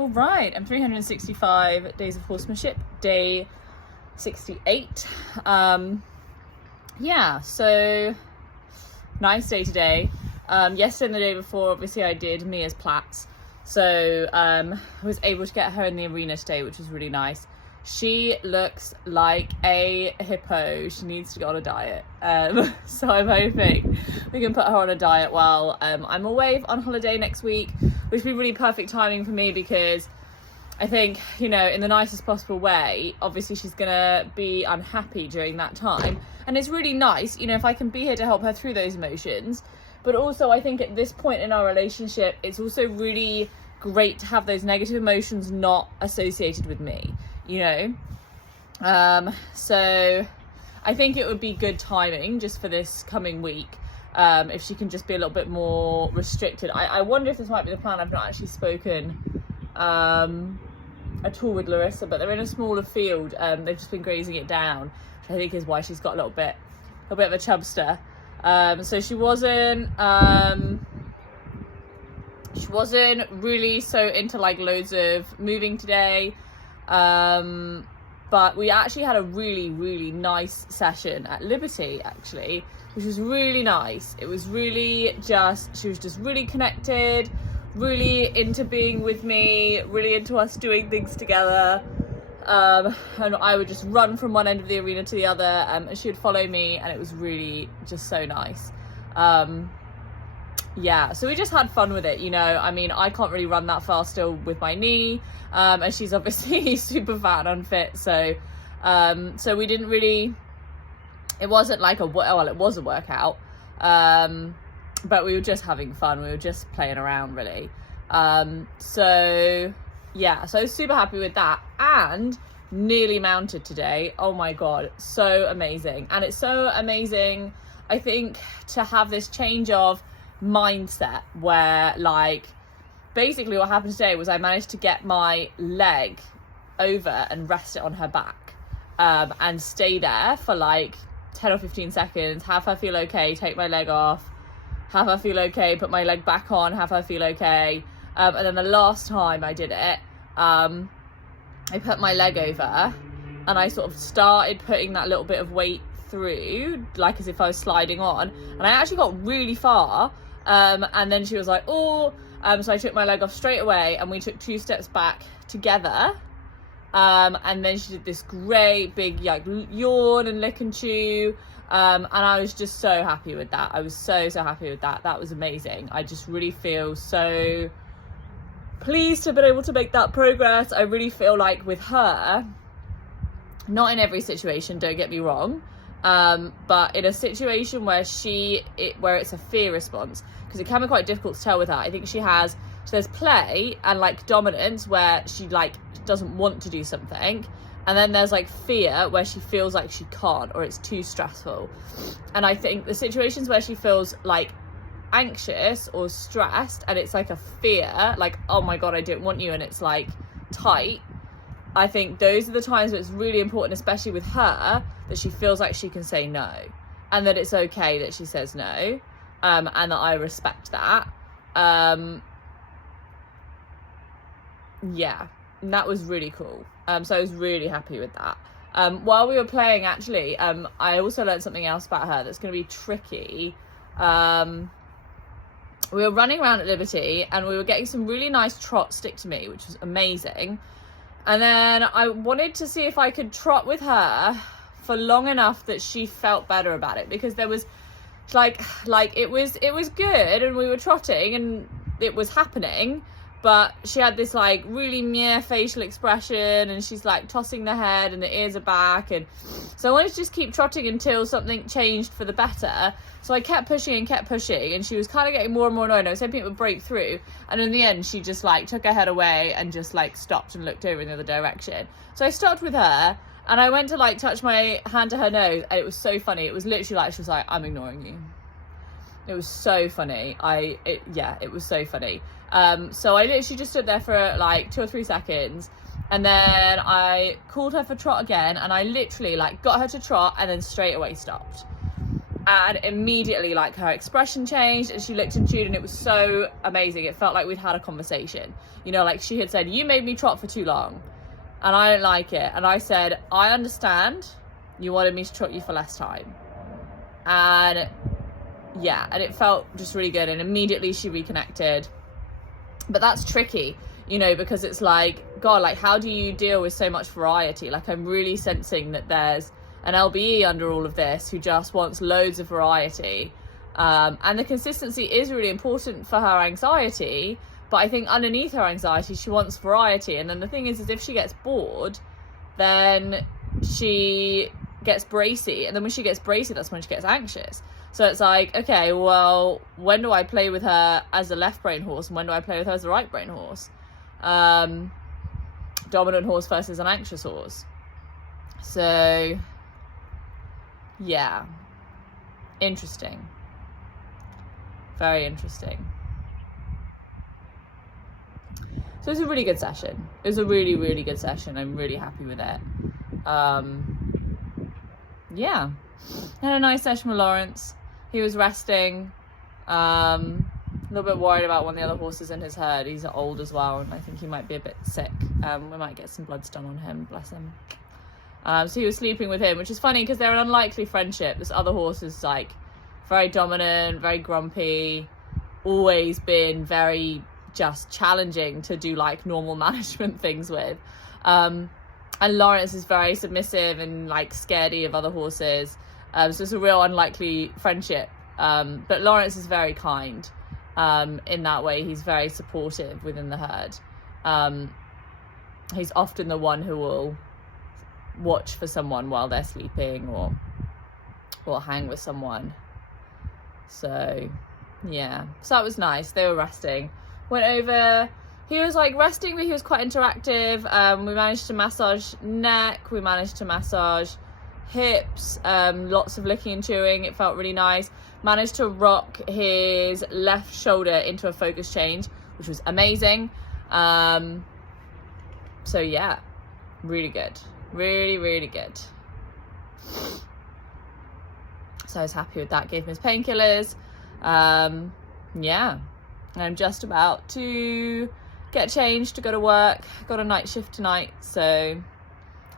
All right, I'm 365 days of horsemanship, day 68. Yeah, so nice day today. Yesterday and the day before, obviously I did Mia's plaits. So I was able to get her in the arena today, which was really nice. She looks like a hippo. She needs to go on a diet. So I'm hoping we can put her on a diet while I'm away on holiday next week, which would be really perfect timing for me because I think, you know, in the nicest possible way, obviously she's gonna be unhappy during that time. And it's really nice, you know, if I can be here to help her through those emotions. But also I think at this point in our relationship, it's also really great to have those negative emotions not associated with me, you know? So I think it would be good timing just for this coming week. If she can just be a little bit more restricted. I wonder if this might be the plan. I've not actually spoken at all with Larissa, but they're in a smaller field. They've just been grazing it down, which I think is why she's got a little bit of a chubster. So she wasn't really so into like loads of moving today. But we actually had a really, really nice session at Liberty, actually, which was really nice. It was really she was just really connected, really into being with me, really into us doing things together. And I would just run from one end of the arena to the other, and she would follow me, and it was really just so nice. Yeah, so we just had fun with it, you know. I mean, I can't really run that far still with my knee, and she's obviously super fat and unfit, so we didn't really, it wasn't like it was a workout, but we were just having fun. We were just playing around, really. So yeah, so I was super happy with that, and nearly mounted today. Oh my god, so amazing. And it's so amazing, I think, to have this change of mindset where, like, basically what happened today was I managed to get my leg over and rest it on her back, and stay there for like 10 or 15 seconds, have her feel okay, take my leg off, have her feel okay, put my leg back on, have her feel okay. And then the last time I did it, I put my leg over and I sort of started putting that little bit of weight through, like as if I was sliding on, and I actually got really far. And then she was like, oh, so I took my leg off straight away and we took 2 steps back together. And then she did this great big like yawn and lick and chew. And I was just so happy with that. I was so happy with that. That was amazing. I just really feel so pleased to have been able to make that progress. I really feel like with her, not in every situation, don't get me wrong, but in a situation where where it's a fear response, because it can be quite difficult to tell with her. I think there's play and like dominance where she like doesn't want to do something, and then there's like fear where she feels like she can't or it's too stressful. And I think the situations where she feels like anxious or stressed and it's like a fear, like, oh my god, I don't want you, and it's like tight, I think those are the times where it's really important, especially with her, that she feels like she can say no, and that it's okay that she says no, and that I respect that. Yeah, and that was really cool. So I was really happy with that. While we were playing, actually, I also learned something else about her that's going to be tricky. We were running around at Liberty and we were getting some really nice trot stick to me, which was amazing. And then I wanted to see if I could trot with her for long enough that she felt better about it, because there was like it was good and we were trotting and it was happening, but she had this like really meh facial expression and she's like tossing the head and the ears are back, and so I wanted to just keep trotting until something changed for the better. So I kept pushing and she was kind of getting more and more annoyed. I was hoping it would break through, and in the end she just like took her head away and just like stopped and looked over in the other direction. So I stopped with her and I went to like touch my hand to her nose, and it was so funny. It was literally like she was like, I'm ignoring you. It was so funny. It was so funny. So I literally just stood there for like 2 or 3 seconds, and then I called her for trot again, and I literally like got her to trot and then straight away stopped. And immediately, like, her expression changed and she looked and chewed, and it was so amazing. It felt like we'd had a conversation, you know, like she had said, you made me trot for too long and I don't like it. And I said, I understand, you wanted me to trot you for less time. And yeah, and it felt just really good. And immediately she reconnected. But that's tricky, you know, because it's like, God, like, how do you deal with so much variety? Like, I'm really sensing that there's an LBE under all of this who just wants loads of variety. And the consistency is really important for her anxiety, but I think underneath her anxiety, she wants variety. And then the thing is if she gets bored, then she gets bracy. And then when she gets bracy, that's when she gets anxious. So it's like, okay, well, when do I play with her as a left brain horse? And when do I play with her as a right brain horse? Dominant horse versus an anxious horse. So yeah, interesting. Very interesting. So it was a really good session. It was a really, really good session. I'm really happy with it. Yeah, had a nice session with Lawrence. He was resting. A little bit worried about one of the other horses in his herd. He's old as well, and I think he might be a bit sick. We might get some bloods done on him, bless him. So he was sleeping with him, which is funny because they're an unlikely friendship. This other horse is like very dominant, very grumpy, always been very just challenging to do like normal management things with. And Lawrence is very submissive and like scaredy of other horses. So it's a real unlikely friendship. But Lawrence is very kind in that way. He's very supportive within the herd. He's often the one who will watch for someone while they're sleeping or hang with someone. So yeah, so that was nice. They were resting. Went over, he was like resting, but he was quite interactive. We managed to massage neck, we managed to massage hips, lots of licking and chewing. It felt really nice. Managed to rock his left shoulder into a focus change, which was amazing. So yeah, really good. Really, really good. So I was happy with that. Gave him his painkillers. Yeah. And I'm just about to get changed to go to work. Got a night shift tonight. So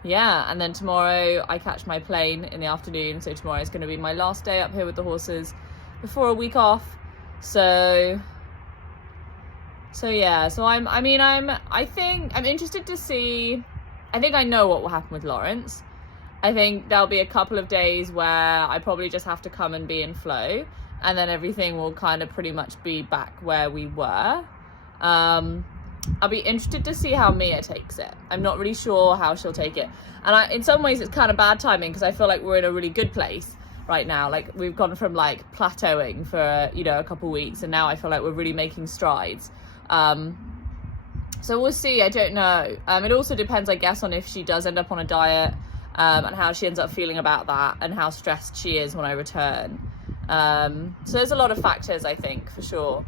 yeah. And then tomorrow I catch my plane in the afternoon. So tomorrow is going to be my last day up here with the horses before a week off. So yeah. So I think I'm interested to see. I think I know what will happen with Lawrence. I think there'll be a couple of days where I probably just have to come and be in flow, and then everything will kind of pretty much be back where we were. I'll be interested to see how Mia takes it. I'm not really sure how she'll take it. And in some ways it's kind of bad timing because I feel like we're in a really good place right now. Like we've gone from like plateauing for, you know, a couple of weeks, and now I feel like we're really making strides. So we'll see. I don't know. It also depends, I guess, on if she does end up on a diet, and how she ends up feeling about that, and how stressed she is when I return. So there's a lot of factors, I think, for sure.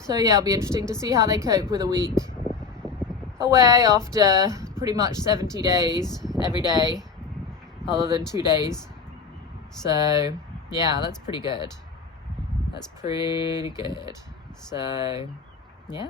So yeah, it'll be interesting to see how they cope with a week away after pretty much 70 days every day, other than 2 days. So yeah, that's pretty good. That's pretty good. So yeah.